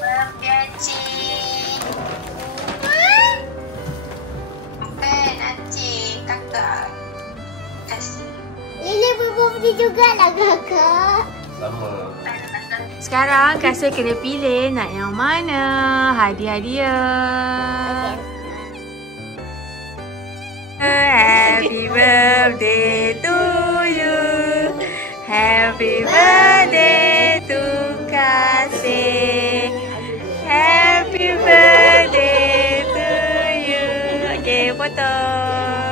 birthday, Cik. Apa Cik? Kakak kasih. Ini birthday juga lah kakak. Sama. Sekarang Kasih kena pilih nak yang mana hadiah-hadiah. Happy birthday to you. Happy birthday to Kasih. Happy birthday to you. Okay, potong.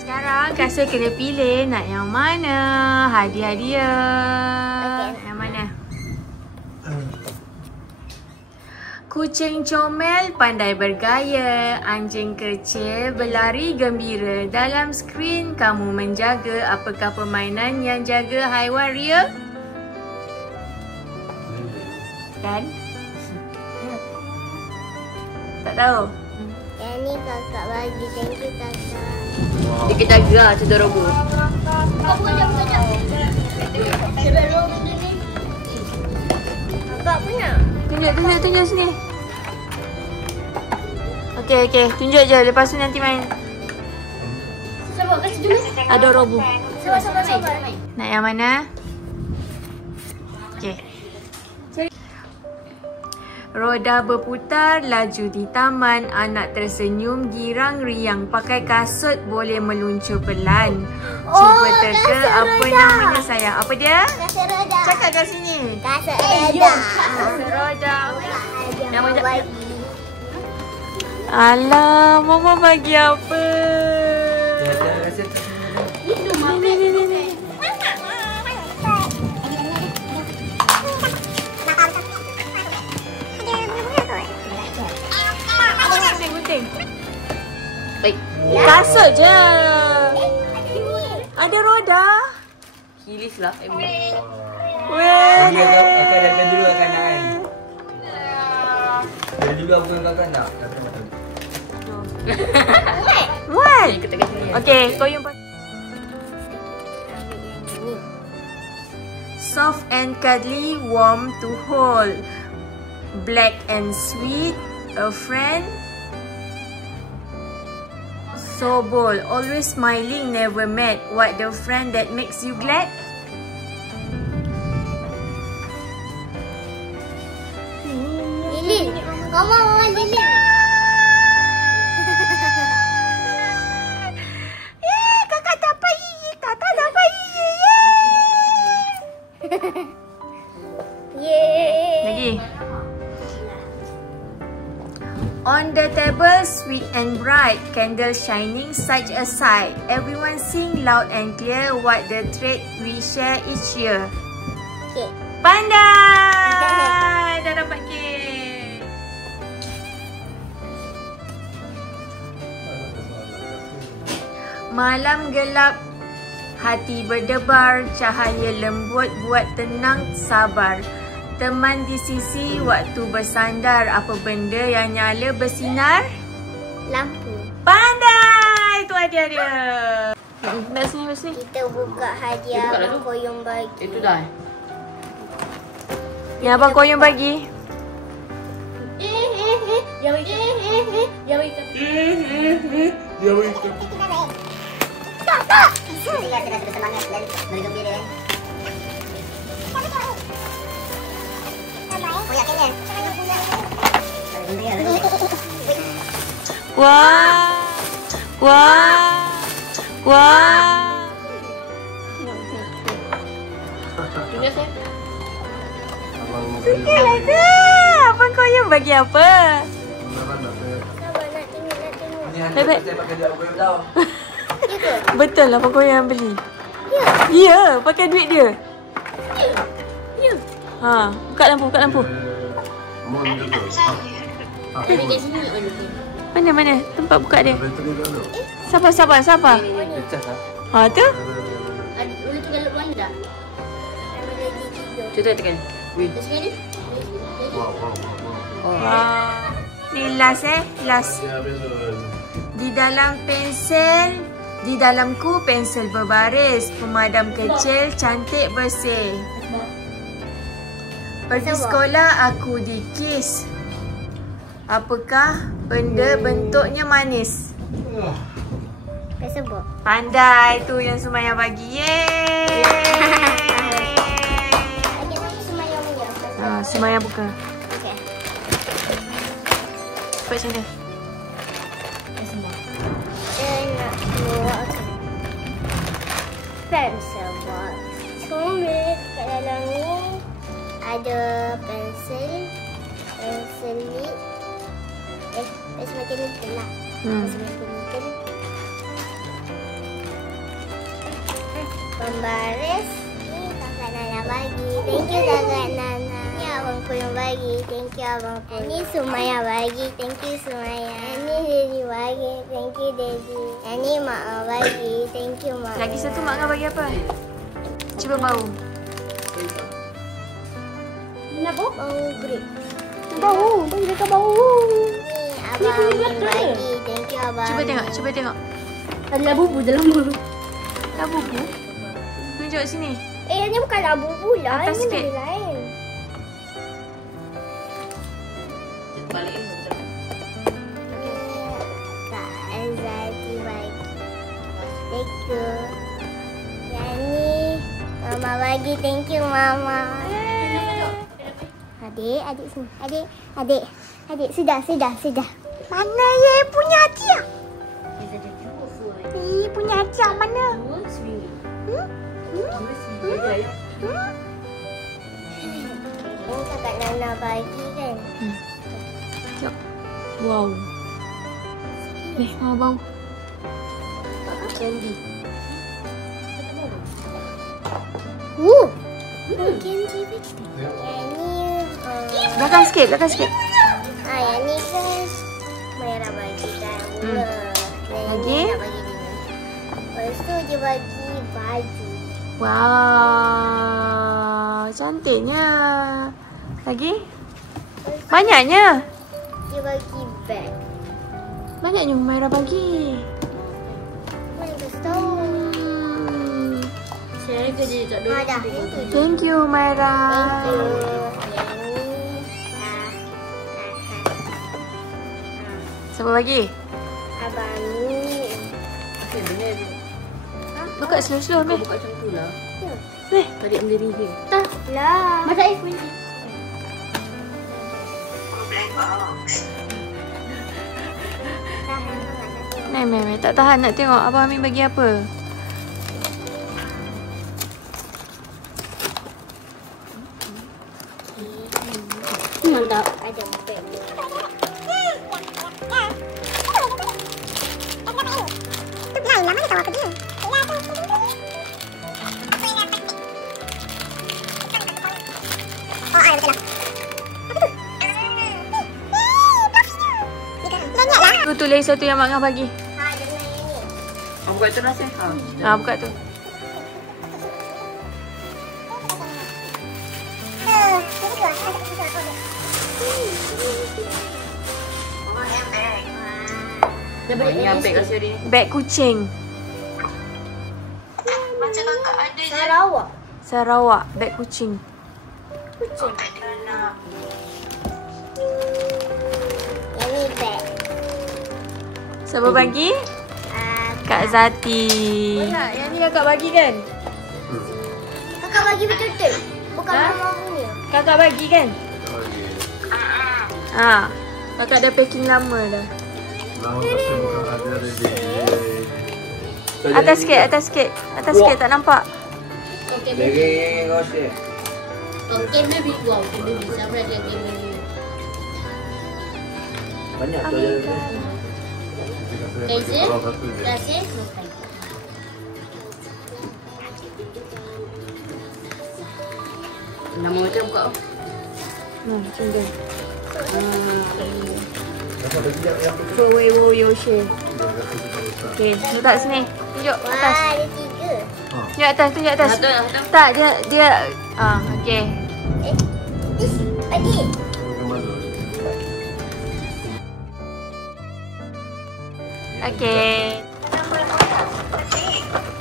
Sekarang Kasih kena pilih nak yang mana hadiah-hadiah. Yang mana? Kucing comel pandai bergaya, anjing kecil berlari gembira. Dalam skrin kamu menjaga, apakah permainan yang jaga haiwan ria? Kan? Tak tahu? Yang ni kakak bagi, thank you kakak. Dia kita gerak macam Dorobu. Kakak punya. Tunjuk sini. Okey, tunjuk je. Lepas tu nanti main. Sabar, kasih dulu. Ada Dorobu. Sabar. Nak yang mana? Okey. Roda berputar laju di taman, anak tersenyum girang riang, pakai kasut boleh meluncur pelan. Cuba teka apa namanya sayang. Apa dia? Kasut roda. Cakap kat sini. Kasut roda. Kasut roda. Nama Mama bagi. Alah, Mama bagi apa? Itu mama. Ni. Gunting. Baik. Kasut je. Ada roda. Kilis lah. Weh. Kakak daripada dulu kakak nak kan? Dari dulu aku dengan kakak nak. What? Okay, kau yang soft and cuddly, warm to hold. Black and sweet, a friend. So bold, always smiling, never mad. What the friend that makes you glad? Lilin. Mama Lilin. Kakak dapat gigi, Tata dapat gigi. Yeay. Lagi. On the table, sweet and bright, candle shining such a sight. Everyone sing loud and clear what the trait we share each year. Okay. Pandai! Dah dapat kek. Malam gelap, hati berdebar, cahaya lembut buat tenang sabar. Teman di sisi waktu bersandar, apa benda yang nyala bersinar? Lampu. Pandai! Itu hadiah dia. Dah sini. Kita buka hadiah Abang Koyong bagi. Itu dah. Yang Abang Koyong bagi. Dia bagi. Dia bagi. Dia bagi. Tak. Kita bersemangat dan bergembira. Wah. Tunjuk saya. Suka lah tu. Abang Koyong bagi apa? Sabar nak tengok. Bebek. Saya pakai duit aku tau. Ya ke? Betul lah Abang Koyan beli. Ya. Ya, pakai duit dia. Ya. Ha, buka lampu, buka lampu. Tapi kat sini tak ada. Mana? Tempat buka dia. Sabar. Pecah tak? Ha, tu. Boleh tu dalam mana dah? Cuba tekan. Dah sekali? Ni last last. Di dalam pensel, di dalamku pensel berbaris, pemadam kecil, cantik bersih. Pergi sekolah aku dikis. Apakah benda bentuknya manis? Sebab. Pandai tu yang Sumayya bagi. Yeay. Kita semayang punya. Sumayya buka. Okey. Cepat macam mana? Dia nak keluar. Pencil box. Comel kat dalam ni ada pensel lip. Pensel mechanical lah. Pensel mechanical. Pembaris. Ni kakak Nana bagi. Thank you kakak Nana. Ni abang ku yang bagi. Thank you abang ku. Ni Sumayya bagi. Thank you Sumayya. Ni Daddy bagi. Thank you Daddy. Ni Mak bagi. Thank you Mak. Lagi satu Mak Ngah bagi apa? Cuba bau. Nak bau? Bau grape. Bau. Bau dekat bau. Ni abang bagi. Thank you abang. Cuba tengok. Ada bubu dalam mulut. Labu bu. Tunjuk sini. Ini bukan labu pula. Atas Ini sikit. benda lain. Balik ni. Kak Azati bagi. Thank you. Yang ni Mama bagi. Thank you Mama. Adik sini. Adik. Sudah. Mana ye punya hati ah? Punya hati yang mana? Ini kakak Nana bagi kan? Sekejap. Wow. Bau. Candy. Candy betul. Yang ni Belakang sikit. yang ni kan Maira bagi kan bunga. Yang Lagi? ni nak bagi dia. Lepas tu dia bagi baju. Wow. Cantiknya. Lagi? Banyaknya. Dia bagi bag. Banyaknya Humaira bagi. Mana tu tahu? Saya kerja tak ada. Dah. Yang tu. Thank you Humaira. Thank you. Yang ni. Siapa bagi? Abang ni. Okay, benar je. Buka slow-slow ni. Buka macam tu lah. Ni. Tadi berdiri dia. Tak lah. Masa air punya. Black box. Mai. Tak tahan nak tengok Abang Amin bagi apa. Mantap. Ada bag. Tu tulis satu yang Mak Ngah bagi. Buka terus eh. Buka tu. Ini ambil kasih dia. Beg kucing. Macam kakak ada je. Sarawak. Beg kucing. Oh, tak ada nak. Yang ni bag. Siapa bagi? Kak Zati. Yang ni kakak bagi kan? Kakak bagi betul-betul. Bukan mama punya. Kakak bagi kan? Kakak dah packing lama dah. Atas sikit. Tak nampak. Okey, Bagi kau share. okey baby. Wow, baby. Sampai dia game ni. Banyak tu ada. Kaiser. Terima kasih. Nama macam buka. Macam tu. So, wo Yoshi. Okay, letak sini. Tunjuk atas. Wah, ada 3. Tunjuk atas, tunjuk atas. Satu. Tak, dia okey. Lagi. Okey. Nama apa?